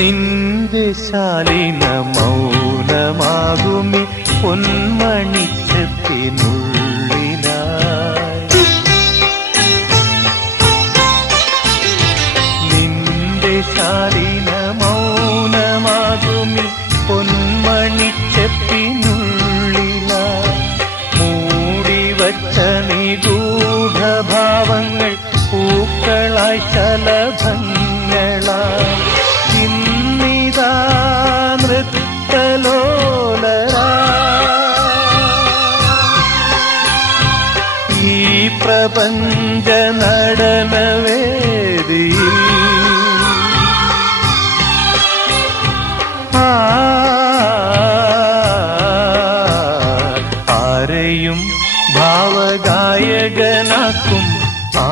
നിന്റെ ശാലിന മൗനമാകുമി പൊന്മണിച്ചത്തിനുള്ളിനായി നിന്റെ ശാലിന മൗനമാകുമി പൊന്മണിച്ചത്തിനുള്ളിനായി മൂടി വച്ച നിഗൂഢഭാവങ്ങൾ പൂക്കളായി ചലഭങ്ങൾ പ്രലോലര ഈ പ്രപഞ്ച നടനവേദിയിൽ ആരെയും ഭാവഗായകനാക്കും ആ